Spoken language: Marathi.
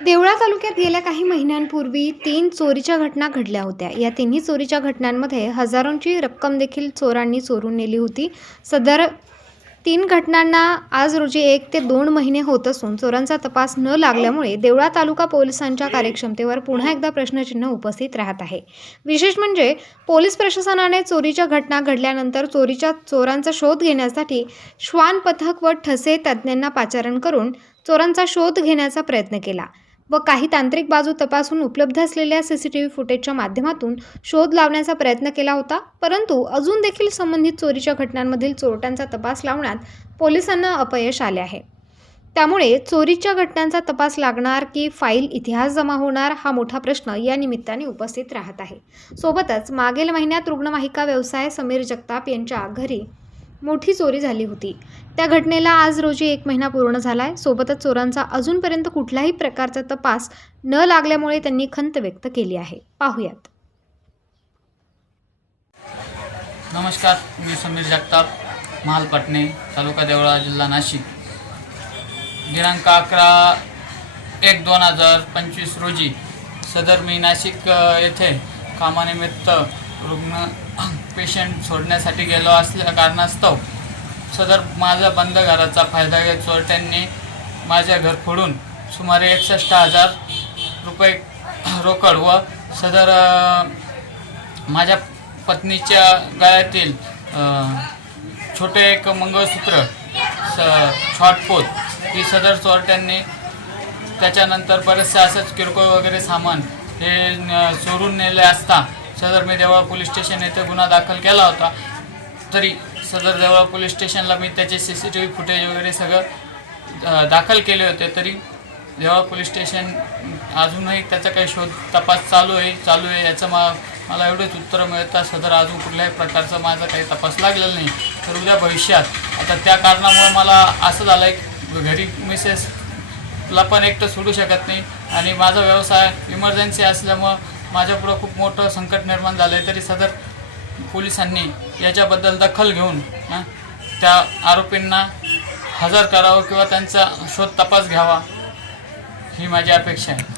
देवळा तालुक्यात गेल्या काही महिन्यांपूर्वी तीन चोरीच्या घटना घडल्या होत्या. या तिन्ही चोरीच्या घटनांमध्ये हजारोंची रक्कम देखील चोरांनी चोरून नेली होती. सदर तीन घटनांना आज रोजी एक ते दोन महिने होत असून चोरांचा तपास न लागल्यामुळे देवळा तालुका पोलिसांच्या कार्यक्षमतेवर पुन्हा एकदा प्रश्नचिन्ह उपस्थित राहत आहे. विशेष म्हणजे पोलीस प्रशासनाने चोरीच्या घटना घडल्यानंतर चोरीच्या चोरांचा शोध घेण्यासाठी श्वान पथक व ठसे तज्ज्ञांना पाचारण करून चोरांचा शोध घेण्याचा प्रयत्न केला. व काही तांत्रिक बाजू तपासून उपलब्ध असलेल्या सी सी टी व्ही फुटेजच्या माध्यमातून शोध लावण्याचा प्रयत्न केला होता. परंतु अजून देखील संबंधित चोरीच्या घटनांमधील चोरट्यांचा तपास लावण्यात पोलिसांना अपयश आले आहे. त्यामुळे चोरीच्या घटनांचा तपास लागणार की फाईल इतिहास जमा होणार हा मोठा प्रश्न या निमित्ताने उपस्थित राहत आहे. सोबतच मागील महिन्यात रुग्णवाहिका व्यवसाय समीर जगताप यांच्या घरी मोठी चोरी झाली होती. त्या घटनेला आज रोजी एक महिना पूर्ण झाला आहे सोबतच चोरांचा अजूनपर्यंत कुठल्याही प्रकारचा तपास न लागल्यामुळे त्यांनी खंत व्यक्त केली आहे. पाहुयात. नमस्कार मी समीर जगताप महालपटणे तालुका देवळा जिल्हा नाशिक. दिनांक अकरा एक दोन हजार पंचवीस रोजी सदर मी नाशिक येथे कामानिमित्त रुग्ण पेशंट सोडण्यासाठी गेलो असल्या कारणास्तव सदर माझा बंद घराचा फायदा घेत चोरट्यांनी माझ्या घर फोडून सुमारे एकसष्ट हजार रुपये रोकड व सदर माझ्या पत्नीच्या गळ्यातील छोटे एक मंगळसूत्र स शॉर्टपोत ही सदर चोरट्यांनी त्याच्यानंतर बरेचसे असंच किरकोळ वगैरे सामान हे चोरून नेले असता सदर मी देवळा पोलीस स्टेशन येथे गुन्हा दाखल केला होता. तरी सदर देवळा पोलीस स्टेशनला मी त्याचे C C T V footage वगैरे सगळं दाखल केले होते. तरी देवळा पोलीस स्टेशन अजूनही त्याचा काही शोध तपास चालू आहे चालू आहे याचं मा मला एवढेच उत्तरं मिळतात सदर अजून कुठल्याही प्रकारचा माझा काही तपास लागलेला नाही. तर उद्या भविष्यात आता त्या कारणामुळे मला असं झालं आहे घरी मिसेसला पण एकटं सोडू शकत नाही. आणि माझा व्यवसाय इमर्जन्सी असल्यामुळं माझ्यापुढं खूप मोठं संकट निर्माण झालं आहे तरी सदर पोलिसांनी याच्याबद्दल दखल घेऊन त्या आरोपींना हजर करावं किंवा त्यांचा शोध तपास घ्यावा ही माझी अपेक्षा आहे.